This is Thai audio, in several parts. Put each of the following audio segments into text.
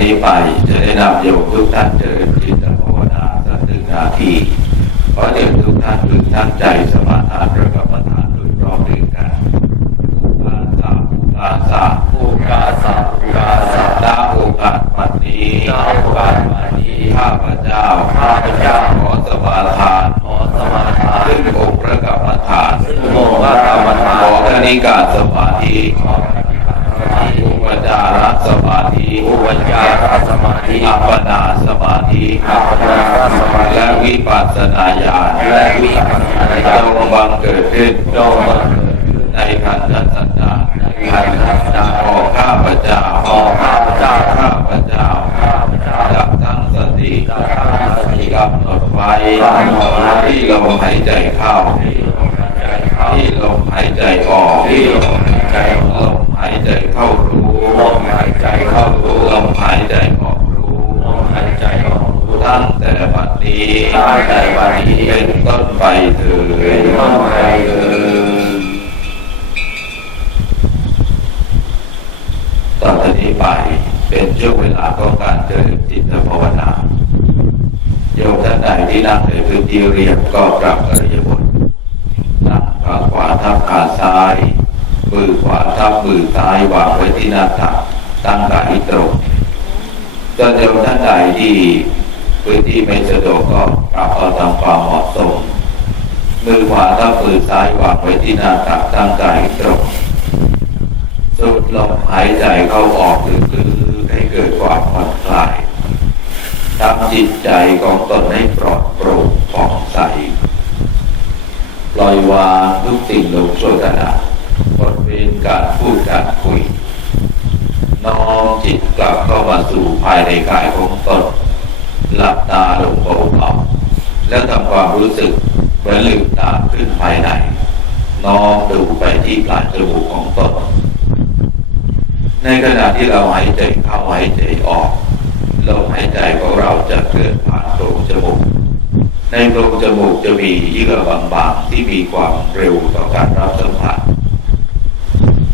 นี้ไป จะได้นำโยมทุกท่านเจริญจิตภาวนาสักหนึ่งนาทีขอเชิญทุกท่านพึงตั้งใจสมาทานประกรรมฐานโดยพร้อมเพรียงกันอุปาสาอุปาสาอุกาสะอุกาสะณโอกาสวันนี้ณโอกาสวันนี้ข้าพเจ้าข้าพเจ้าขอสมาทานขอสมาทานซึ่งองค์พระกรรมฐานซึ่งองค์พระกรรมฐานขอคณิกาสมาธิขอปฏิบัติสมาธิ อุปจารสมาธิ อุปจารสมาธิอัปปนาสมาธิอัปปนาสมาธิและวิปัสสนาญาณและวิปัสสนาญาณจงบังเกิดขึ้นจงบังเกิดขึ้นในขันธสันดาในขันธสันดาขอข้าพเจ้าขอข้าพเจ้าข้าพเจ้าข้าพเจ้าจับทั้งสติจับตั้งสติกำหนดไว้ที่ลมหายใจเข้าที่ลมหายใจเข้าที่ลมหายใจออกที่ลมหายใจออก ตั้งแต่บัดนี้เป็นต้นไปเถิดเป็นต้นไปเถิดต่อจากนี้ไปเป็นช่วงเวลาของการเจริญจิตภาวนาโยมท่านใดที่นั่งในพื้นที่เรียบก็ปรับอริยบทนั่งขาขวาทับขาซ้าย มือขวาทับมือซ้ายวางไว้ที่หน้าตักตั้งกายตรงจนโยมท่านใดที่ พื้นที่ไม่สะดวกก็ปรับเอาตามความเหมาะสม มือขวาทับมือซ้ายวางไว้ที่หน้าตักตั้งกายให้ตรงสูดลมหายใจเข้าออกลึกๆให้เกิดความผ่อนคลายทำจิตใจของตนให้ปลอดโปร่งผ่องใสปล่อยวางทุกสิ่งลงชั่วขณะบริเวณการพูดการคุยน้อมจิตกลับเข้ามาสู่ภายในกายของตน หลับตาลงเบาๆแล้วทำความรู้สึกเหมือนลืมตาขึ้นภายในน้อมดูไปที่ปลายจมูกของตนในขณะที่เราหายใจเข้าหายใจออกลมหายใจของเราจะเคลื่อนผ่านโพรงจมูก ในโพรงจมูกจะมีเยื่อบางๆที่มีความเร็วต่อการรับสัมผัส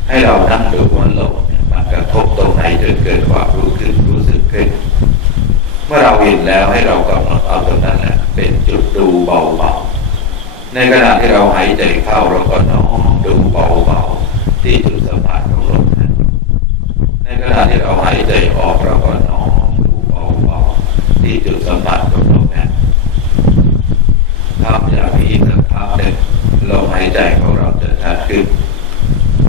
ให้เรานั่งดูว่าลมมันกระทบตรงไหนจนเกิดความรู้ขึ้นรู้สึกขึ้น มื่อเราเห็นแล้วให้เรากำหนดเอาตรงนั้นแหละเป็นจุดดูเบาๆในขณะที่เราหายใจเข้าเราก็น้อมดูเบาๆที่จุดสัมผัสของลมนั้นในขณะที่เราหายใจออกเราก็น้อมดูเบาๆที่จุดสัมผัสของลมนั้นทำอย่างนี้สักพักหนึ่งลมหายใจของเราจะชัดขึ้น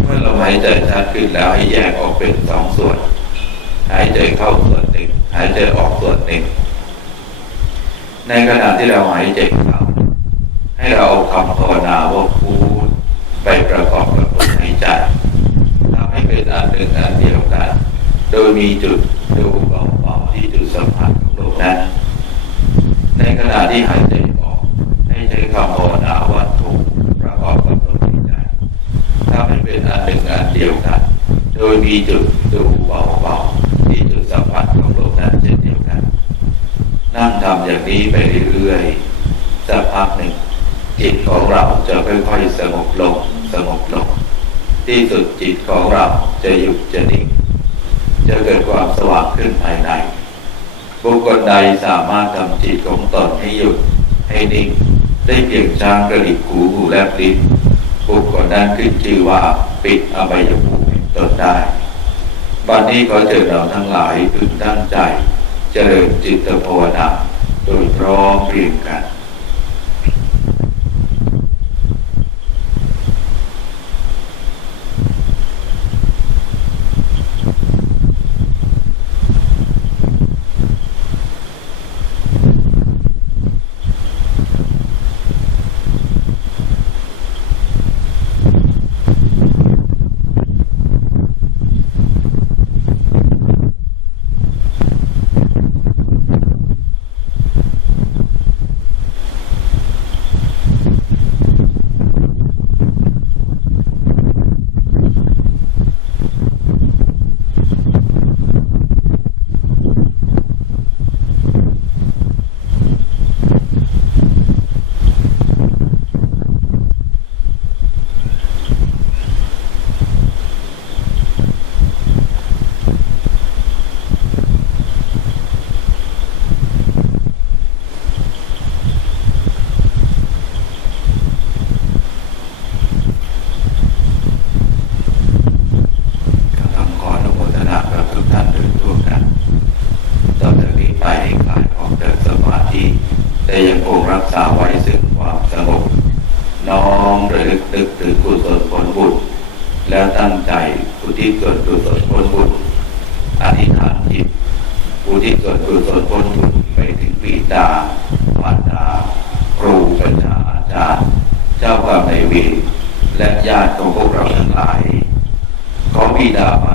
เมื่อลมหายใจชัดขึ้นแล้วให้แยกออกเป็นสองส่วน หายใจเข้าส่วนหนึ่ง หายใจออกส่วนหนึ่ง ในขณะที่เราหายใจเข้าให้เราเอาคำภาวนาว่าพูดไปประกอบกับลมหายใจทำให้เป็นอันหนึ่งอันเดียวกัน โดยมีจุดดูเบาๆที่จุดสัมผัสของลมนั้นในขณะที่หายใจออก ให้ใช้คำภาวนาว่าถูกประกอบกับลมหายใจทำให้เป็นอันหนึ่งอันเดียวกัน โดยมีจุดดูเบาๆที่จุดสัมผัสของลมนั้นเช่นเดียวกัน นั่งทำอย่าง นี้ไปเรื่อยๆสักพักหนึ่งจิตของเราจะค่อยๆสงบลงสงบลง ที่สุดจิตของเราจะหยุดจะนิ่งจะเกิดความสว่างขึ้นภายใน บุคคลใดสามารถทำจิตของตนให้หยุดให้นิ่ง ได้เพียงช้างกระดิกหูหูแลบลิ้นบุคคลนั้นขึ้นชื่อว่าปิดอบายภูมิตนได้วันนี้ขอเชิญเราทั้งหลายพึงตั้งใจ เจริญจิตภาวนา โดยพร้อมเพรียงกัน รักษาไว้ซึ่งความสงบน้อมระลึกนึกถึงกุศลผลบุญแล้วตั้งใจผู้ที่เกิดกุศลผลบุญอธิษฐานจิตผู้ที่เกิดกุศลผลบุญไปถึงปีตาปัตตาครูปัญญาอาจารย์เจ้าความในายเวรและญาติของพวกเราทั้งหลาย ขอบิดามา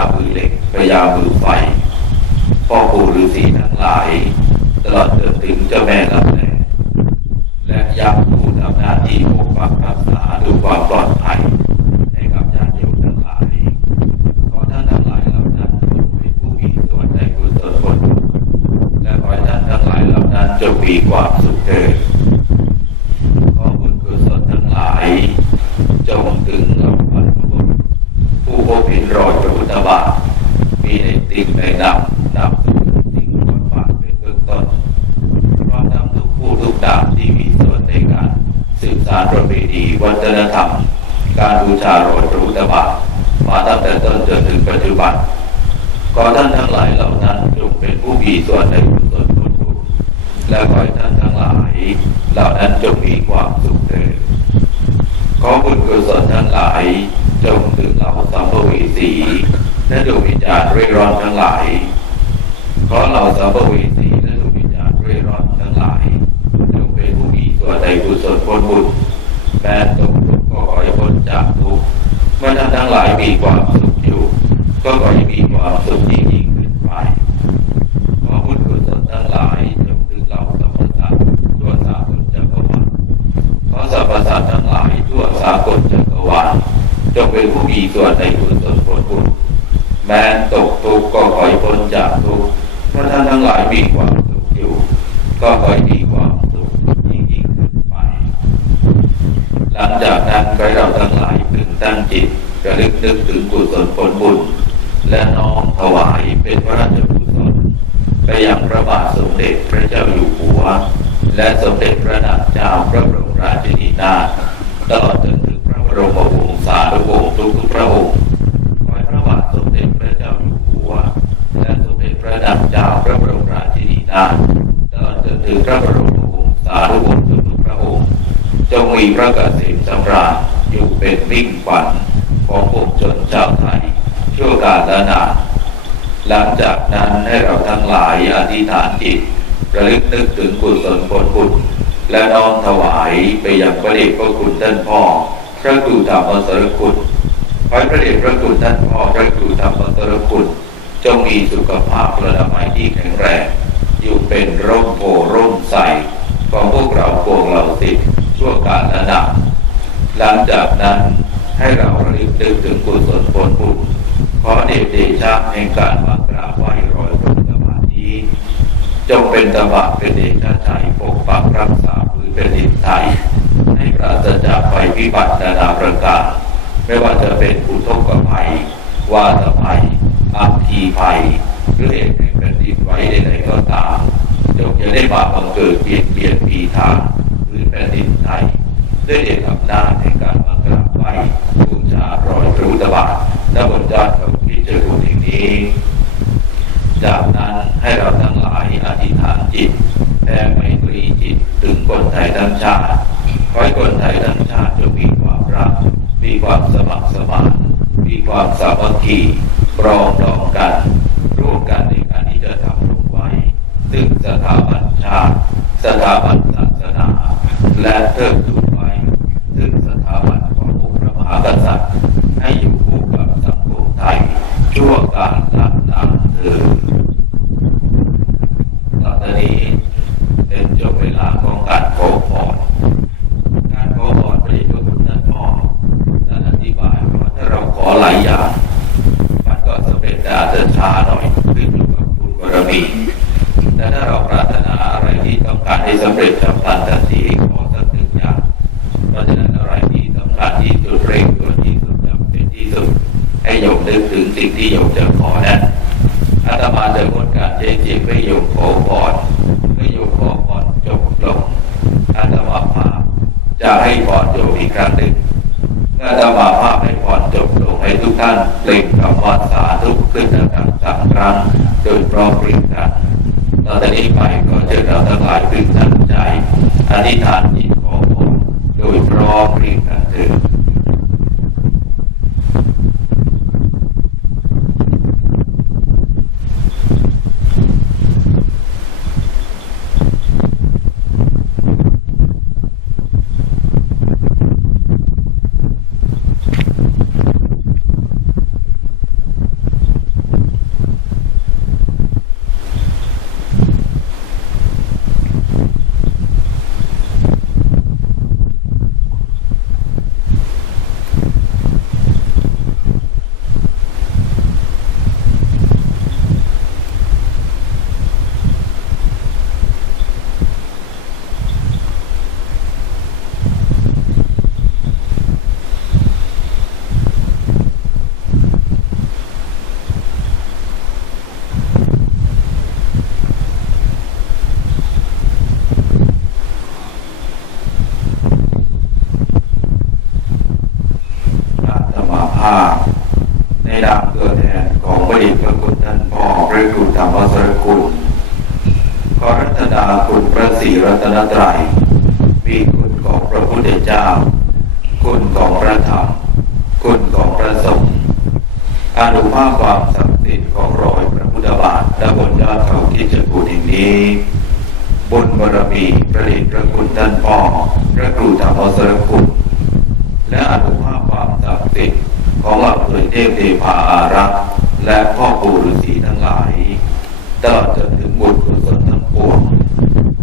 ามือเหล็กพระยามือไฟพ่อปู่ฤาษีทั้งหลาย ตลอดจนถึงเจ้าแม่ลำแลและยักษ์ผู้ทำหน้าที่ปกปักรักษาดูความปลอดภัยให้กับญาติโยมทั้งหลายขอท่านทั้งหลายเหล่านั้นจงเป็นผู้มีส่วนในกุศลผลและขอท่านทั้งหลายเหล่านั้นจงมีความสุขเถิดขอบุญกุศลทั้งหลายจงถึงเราบรรพบุรุษผู้พบเห็นรอยพระพุทธบาท มีใน ติ่งในนำนำสู่สิ่งก่อนบาเป็นเบื้องต้นพร้อมทั้งทุกผู้ทุกดามที่มีส่วนในการสืบสานประเพณีวัฒนธรรม การบูชารอยระพุทธบามาตั้งแต่ต้นจนถึงปัจจุบันขอท่านทั้งหลายเหล่านั้นจงเป็นผู้มีส่วนในกุศลผลบุญและขอให้ท่านทั้งหลายเหล่านั้นจงมีความสุขเถิดขอบุญกุศลทั้งหลายจงถึงเราสัมภเวสี และดวงวิญญาณเร่ร่อนทั้งหลาย ขอเราสัมภเวสีและดวงวิญญาณเร่ร่อนทั้งหลายจงเป็นผู้มีส่วนในกุศลผลบุญแม้ตกทุกข์ก็ขอให้พ้นจากทุกข์เมื่อท่านทั้งหลายมีความสุขอยู่ ก็ขอให้มีความสุขยิ่งยิ่งขึ้นไปขอบุญกุศลทั้งหลายจงถึงเราสัมภสัตว์ทั่วสากลจักรวาลขอสรรพสัตว์ทั้งหลายทั่วสากลจักรวาลจงเป็นผู้มีส่วนในกุศลผลบุญ แม้ตกทุกข์ก็ขอให้พ้นจากทุกข์เมื่อท่านทั้งหลายมีความสุขอยู่ ก็ขอให้มีความสุขยิ่งยิ่งขึ้นไป หลังจากนั้นก็ให้เราทั้งหลายพึงตั้งจิตระลึกนึกถึงกุศลผลบุญ และน้อมถวายเป็นพระราชกุศลไปยังพระบาทสมเด็จพระเจ้าอยู่หัว และสมเด็จพระนางเจ้าพระบรมราชินีนาถตลอดจนถึงพระบรมวงศานุวงศ์ทุกๆพระองค์ขอให้พระบาทสมเด็จพระเจ้าอยู่หัว และสมเด็ จพระนางเจ้าพระบรมราชินีนาตลอดจนถึงพระบรมวงศานุวงศ์ทุกพระองค์จงมีพระเกษมสำราญอยู่เป็นมิ่งขวัญของปวงชนชาวไทยชั่วกาลและนานหลังจากนั้นให้เราทั้งหลายอธิษฐานจิตระลึกนึกถึงกุศลผลบุญและน้อมถวายไปยังพระเดชพระคุณท่านพ่อ พระครูธรรมสรคุณขอให้พระเดชพระคุณท่านพ่อพระครูธรรมสรคุณ จงมีสุขภาพระดับที่แข็งแรง อยู่เป็นร่มโพร่มใสของพวกเราพวงเราสิทธิ์ชั่วกาลและนานหลังจากนั้นให้เราระลึกนึกถึงกุศลผลบุญขอเดชเดชะแห่งการมากราบไหว้รอยพระธบาทนี้ จงเป็นตบะเป็นเดชะชัยปกปักรักษาพื้นแผ่นดินไทยให้ปราศจากภัยพิบัตินานาประการ ไม่ว่าจะเป็นอุทกภัยวาตภัย อัคคีภัยหรือเหตุแห่งแผ่นดินไหวใดๆก็ตามจงอย่าได้มาปบังเกิดเบียดเบียนปีทางพื้นแผ่นดินไทยด้วยเดชอำนาจในการมากราบไหว้บูชารอยพระพุทธบาทณบนยอดเขาที่เจอบุญแห่งนี้ จากนั้นให้เราทั้งหลายอธิษฐานจิตแผ่ไมตรีจิตถึงคนไทยทั้งชาติขอให้คนไทยทั้งชาติจงมีความรักมีความสมัครสมาน มีความสามัคคีปรองดองกัน ร่วมกันในการที่จะทำลงไว้ ซึ่งสถาบันชาติ สถาบันศาสนา และเทิดทูนไว้ ซึ่งสถาบันขององค์พระมหากษัตริย์ ให้อยู่คู่กับสังคมไทย ชั่วการนานนานเถิดตอนนี้เป็นจบเวลาของการขอพรการขอพรพระเดชพระคุณท่านพ่อท่านอธิบายว่าถ้าเราขอหลายอย่าง มันก็สำเร็จแต่อาจจะช้าหน่อยขึ้นอยู่กับบุญบารมี แต่ถ้าเราปรารถนาอะไรที่ต้องการให้สำเร็จฉับพลันทันทีขอสักหนึ่ง งที่โยมจะ ขอนั้นอาตมาจะงดการเจริงไม่โยมขอพรไม่โยมขอพรจบลงอาตมาภาพจะให้พรโยมอีกครั้งหนึ่งอาตมาภาพให้พรจบลงให้ทุกท่านเปล่งคำว่าสาธุขึ้นดังๆสามครั้งโดยพร้อมเพรียงกันต่อจากนี้ไปก็เจอเราทั้งหลายพึงตั้งใจอธิษฐานจิตขอพรโดยพร้อมเพรียงกันเถิด อาตมา ภาพ ในนามตัวแทนของพระเดชพระคุณท่านพ่อพระครูธรรมสรคุณขอรัตนาคุณพระศรีรัตนตรัยมีคุณของพระพุทธเจ้า คุณของพระธรรม คุณของพระสงฆ์อานุภาพความศักดิ์สิทธิ์ของรอยพระพุทธบาทและบนยอดเขาที่จะกูดแห่งนี้บุญบารมีพระเดชพระคุณท่านพ่อพระครูธรรมสรคุณและอนุภาพความศักดิ์สิทธิ์ ของอำเภอเทพเทพาอารักษ์และพ่อปู่ฤาษีทั้งหลายตลอดจนถึงบุญกุศลทั้งปวง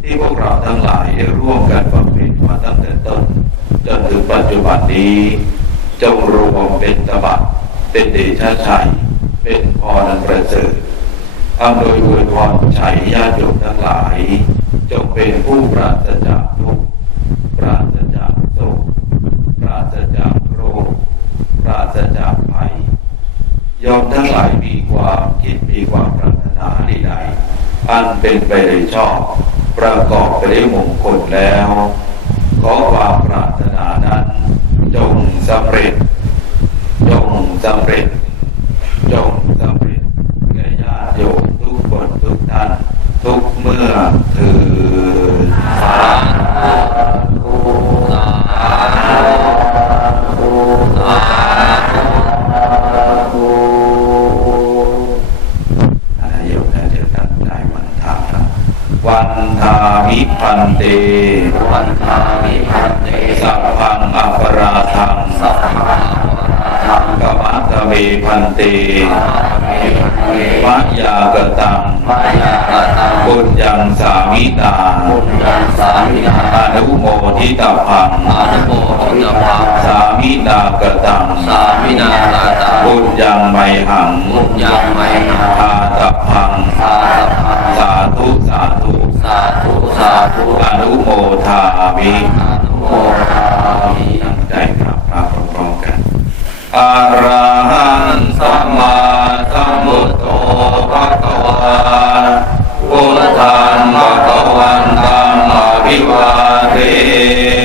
ที่พวกเราทั้งหลายได้ร่วมกันบำเพ็ญมาตั้งแต่ต้นจนถึงปัจจุบันนี้ จงรวมเป็นตบะเป็นเดชะชัย เป็นพรันประเสริฐอำนวยอวยพรชัยญาติโยมทั้งหลาย จงเป็นผู้ปราศจากทุกข์ปราศจากโศก ปราศจากโรค ปราศจากภัย ยอมทั้งหลายมีความคิดมีความปรารถนาใดๆอันเป็นไปโดยชอบ ประกอบไปด้วยมงคลแล้ว ขอความปรารถนานั้น จงสำเร็จ จงสำเร็จ จงสำเร็จแก่ญาติโยมทุกคนทุกท่าน ทุกเมื่อถิดอา นุโมทิตาพังอานุโมทนาภังสามินากตังสามินาลาตังบุญยังไมหังบุญยังไมหาทาตะพังสาธังสาธุสาธุสาธุสาธุอนุโมทามิอนุโมทามิตั้งใจครับพระพร้อมกันอะระหังสัมมาสัมพุทโธภะคะวาพุทธังภะคะวันตังอภิวา เ